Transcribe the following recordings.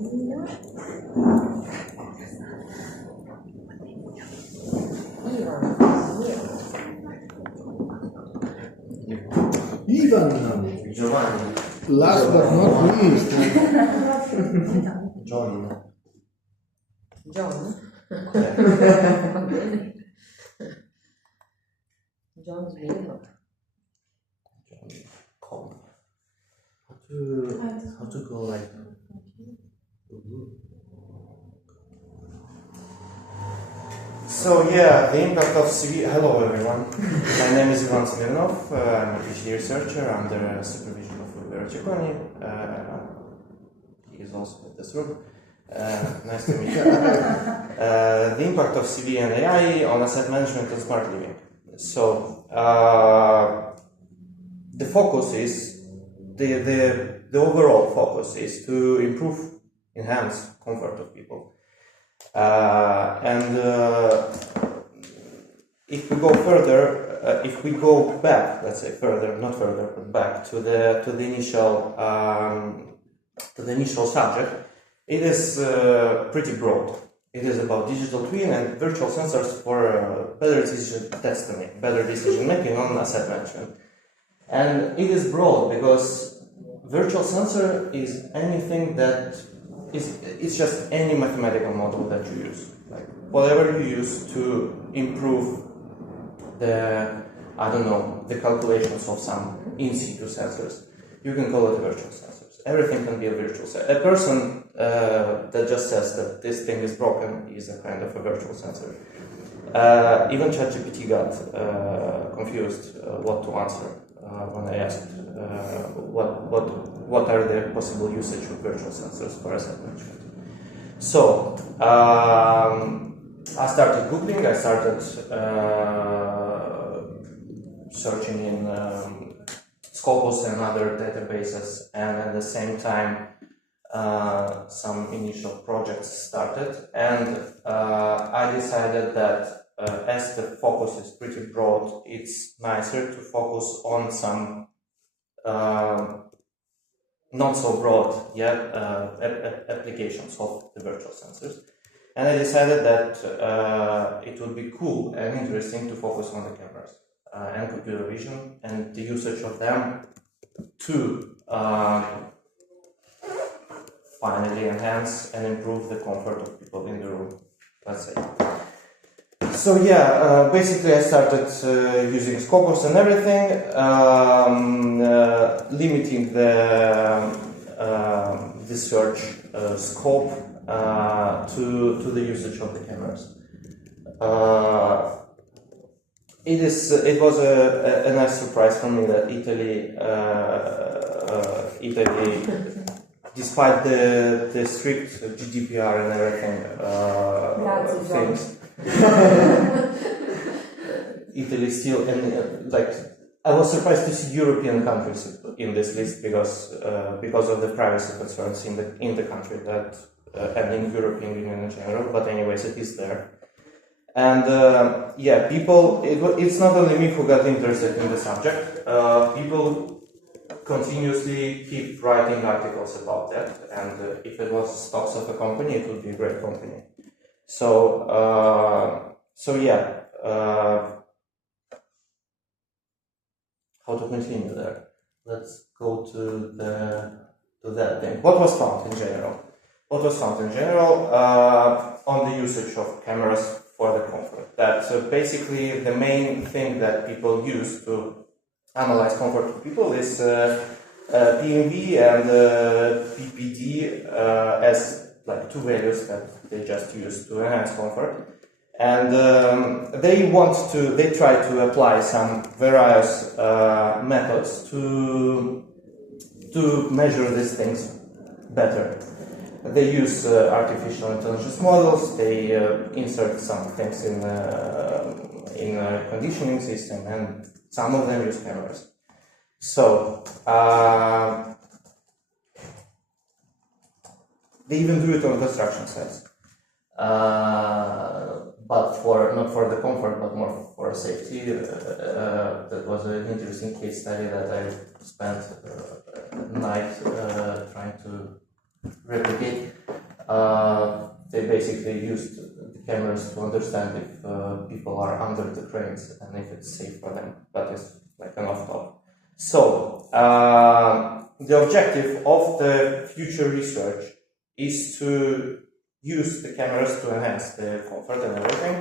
Ivan. Giovanni. Last but not least. John. John? John Smith. John. How to go like. So yeah, the impact of CV. Hello everyone. My name is Ivan Smirnov. I'm a PhD researcher under supervision of Verchikoni. He is also in this room. Nice to meet you. The impact of CV and AI on asset management and smart living. So the focus is the overall focus is to improve, enhance comfort of people. If we go further, if we go back, let's say further, not further, but back to the initial subject, it is pretty broad. It is about digital twin and virtual sensors for better decision making on asset management. And it is broad because virtual sensor is anything that it's just any mathematical model that you use, like whatever you use to improve the calculations of some in situ sensors. You can call it virtual sensors. Everything can be a virtual sensor. A person that just says that this thing is broken is a kind of a virtual sensor. Even ChatGPT got confused what to answer when I asked what are the possible usage of virtual sensors for asset management. So I started Googling, I started searching in Scopus and other databases, and at the same time some initial projects started, and I decided that as the focus is pretty broad, it's nicer to focus on some not so broad yet applications of the virtual sensors. And I decided that it would be cool and interesting to focus on the cameras and computer vision and the usage of them to finally enhance and improve the comfort of people in the room, let's say. So yeah, basically I started using Scopus and everything, limiting the search scope to the usage of the cameras. It was a nice surprise for me that Italy, despite the strict GDPR and everything things. Italy still, and I was surprised to see European countries in this list because of the privacy concerns in the country that and in European Union in general. But anyways, it is there. And yeah, people. It's not only me who got interested in the subject. People continuously keep writing articles about that, and if it was stocks of a company, it would be a great company. So yeah, how to continue there? Let's go to that thing. What was found in general? What was found in general on the usage of cameras for the comfort? That basically the main thing that people use to analyze comfort of people is PMV and PPD as like two values that they just use to enhance comfort, and they try to apply some various methods to measure these things better. They use artificial intelligence models. They insert some things in a conditioning system, and some of them use cameras. So they even do it on construction sites, but not for the comfort, but more for safety. That was an interesting case study that I spent a night trying to replicate. basically used the cameras to understand if people are under the cranes and if it's safe for them. That is like an off-top. So the objective of the future research is to use the cameras to enhance the comfort and everything.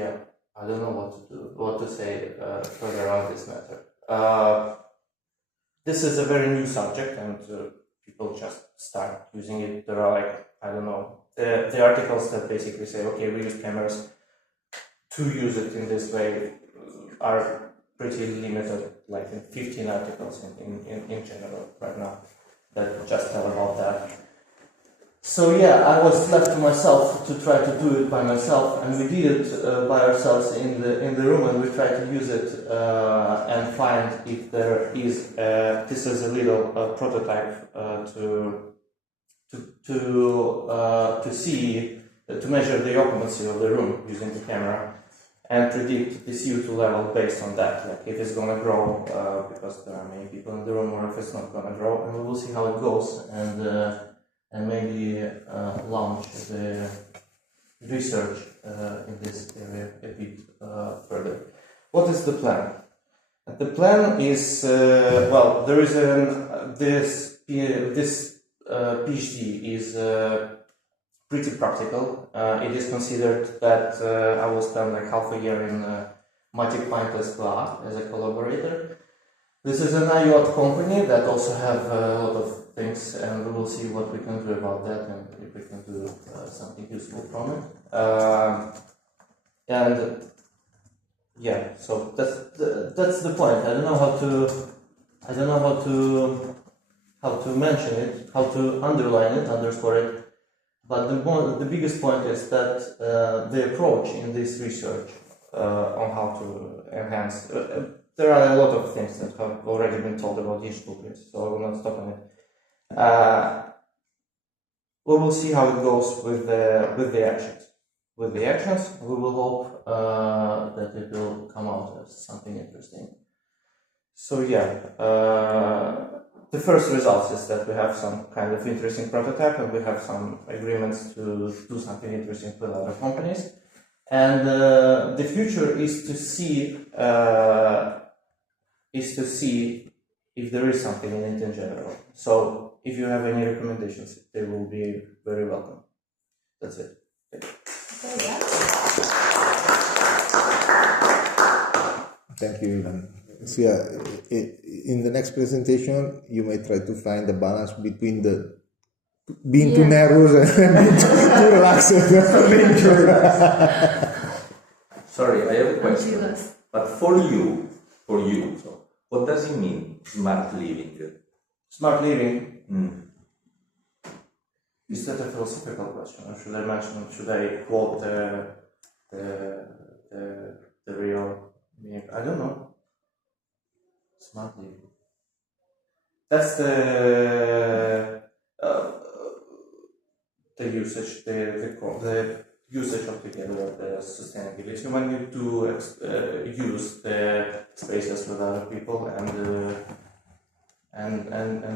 Yeah, I don't know what to say further on this matter. This is a very new subject, and people just start using it. There are like, I don't know, the articles that basically say, okay, we use cameras to use it in this way are pretty limited, like in 15 articles in general right now that just tell about that. So yeah, I was left to myself to try to do it by myself, and we did it by ourselves in the room, and we tried to use it and find if there is this is a little prototype to see to measure the occupancy of the room using the camera and predict the CO2 level based on that, like if it's gonna grow because there are many people in the room, or if it's not gonna grow, and we will see how it goes, and maybe launch the research in this area a bit further. What is the plan? The plan is well, there is this PhD is pretty practical. It is considered that I will spend like half a year in Magic Pintless Lab as a collaborator. This is an IoT company that also have a lot of things, and we will see what we can do about that and if we can do something useful from it. And yeah, so that's the point. I don't know how to mention it, how to underline it, underscore it. But the biggest point is that the approach in this research on how to enhance. There are a lot of things that have already been told about digital grids, so I will not stop on it. We will see how it goes with the actions. With the actions, we will hope that it will come out as something interesting. So yeah, the first results is that we have some kind of interesting prototype, and we have some agreements to do something interesting with other companies. And the future is to see if there is something in it in general. So if you have any recommendations, they will be very welcome. That's it. Thank you, Ivan. So yeah, in the next presentation, you may try to find the balance between the being too nervous and being too relaxed. Sorry, I have a question. But for you, so what does it mean, smart living? Smart living? Is that a philosophical question, or should I quote the real meaning? I don't know. Smart living. That's the usage, the usage of together of the sustainability. When you do use the spaces with other people, and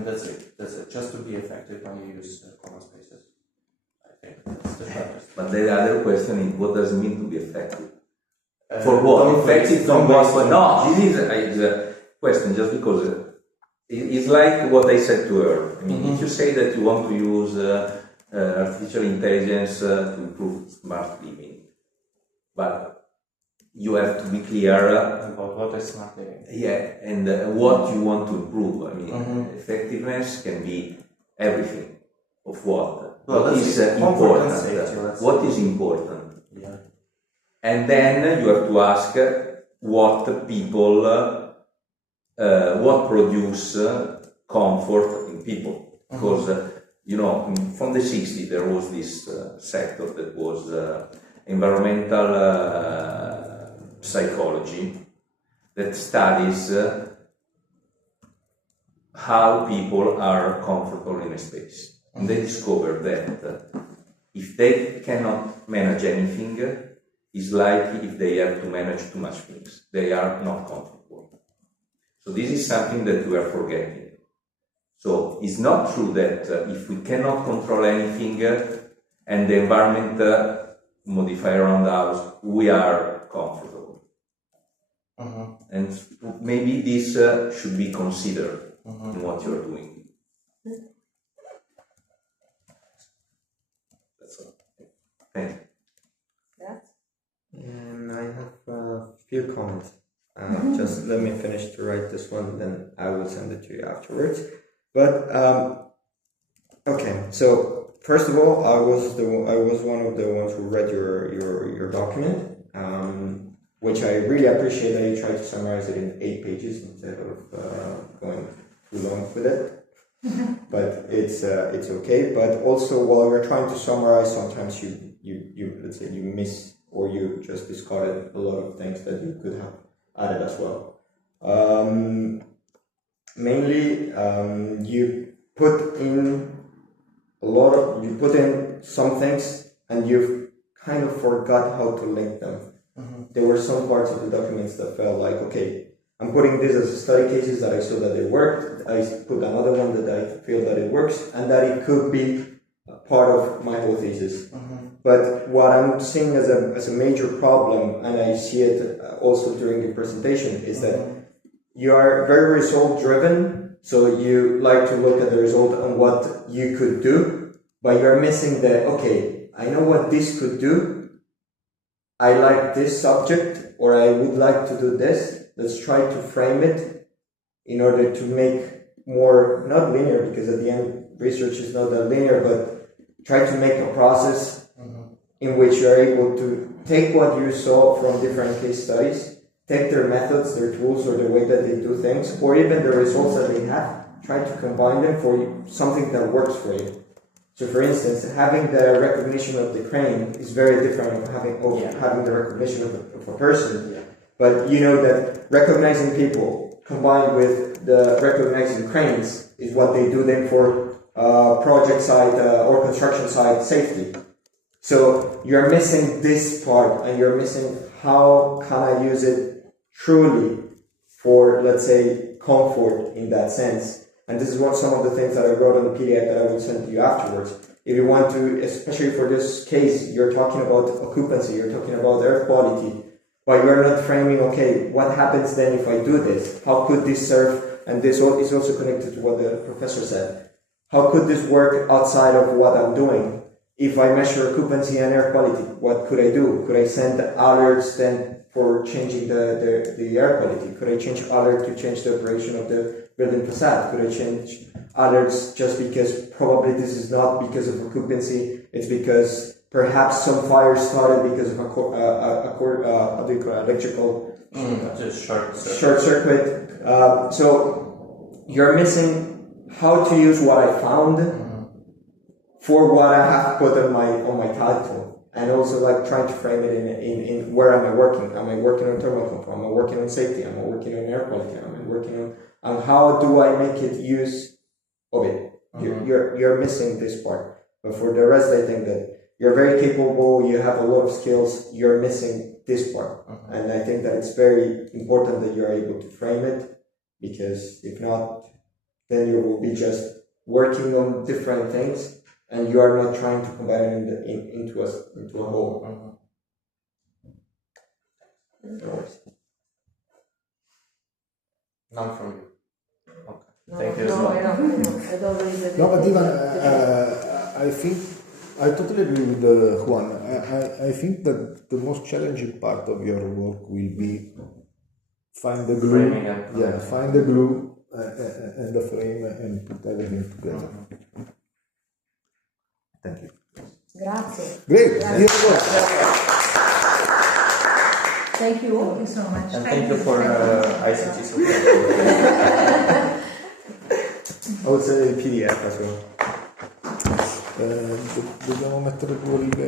that's it. That's it. Just to be effective when you use common spaces. I think that's the shortest. But the other question is, what does it mean to be effective? For what? Effective from what? No, this is a question just because it's like what I said to her. I mean, if you say that you want to use artificial intelligence to improve smart living, but you have to be clear about what is smart living. Yeah, and what you want to improve. I mean, effectiveness can be everything. Of what? Well, what is important? What is important? Yeah. And then you have to ask what people, what produce comfort in people. Because, you know, from the 60s there was this sector that was environmental psychology that studies how people are comfortable in a space. And they discovered that if they cannot manage anything, it's like if they have to manage too much things. They are not comfortable. So this is something that we are forgetting. So it's not true that if we cannot control anything and the environment modify around us, we are comfortable. And maybe this should be considered in what you're doing. That's all. Thank you. And I have a few comments. Just let me finish to write this one, then I will send it to you afterwards. But okay, so first of all, I was one of the ones who read your document, which I really appreciate that you tried to summarize it in 8 pages instead of going too long with it. But it's okay. But also, while you're trying to summarize, sometimes you let's say you miss or you just discarded a lot of things that you could have added as well. Mainly, you put in some things and you've kind of forgot how to link them. There were some parts of the documents that felt like, okay, I'm putting this as study cases that I saw that they worked. I put another one that I feel that it works and that it could be part of my whole thesis. But what I'm seeing as a major problem, and I see it also during the presentation, is that you are very result driven. So you like to look at the result and what you could do, but you're missing okay, I know what this could do. I like this subject, or I would like to do this. Let's try to frame it in order to make more, not linear, because at the end, research is not that linear, but try to make a process in which you are able to take what you saw from different case studies, take their methods, their tools, or the way that they do things, or even the results that they have, try to combine them for something that works for you. So for instance, having the recognition of the crane is very different from having the recognition of a person. Yeah. But you know that recognizing people combined with the recognizing cranes is what they do then for project site or construction site safety. So you're missing this part, and you're missing how can I use it truly for, let's say, comfort in that sense. And this is some of the things that I wrote on the PDF that I will send to you afterwards. If you want to, especially for this case, you're talking about occupancy, you're talking about air quality, but you're not framing, okay, what happens then if I do this? How could this serve? And this is also connected to what the professor said. How could this work outside of what I'm doing? If I measure occupancy and air quality, what could I do? Could I send alerts then for changing the air quality? Could I change alert to change the operation of the building facade? Could I change alerts just because probably this is not because of occupancy, it's because perhaps some fire started because of electrical short circuit. So you're missing how to use what I found for what I have put on my title, and also like trying to frame it in where am I working? Am I working on thermal control? Am I working on safety? Am I working on air quality? Am I working on how do I make it use of it? You're missing this part. But for the rest, I think that you're very capable. You have a lot of skills. You're missing this part, and I think that it's very important that you're able to frame it, because if not, then you will be just working on different things. And you are not trying to combine it into a whole. None from you. Okay. Thank you as well. No, but Ivan, I think I totally agree with Juan. I think that the most challenging part of your work will be find the glue. Find the glue and the frame and put everything together. Thank you. Grazie. Great. Grazie. Thank you. Thank you so much. And thank you for ICT support. I would say PDF as well. Dobbiamo mettere due righe.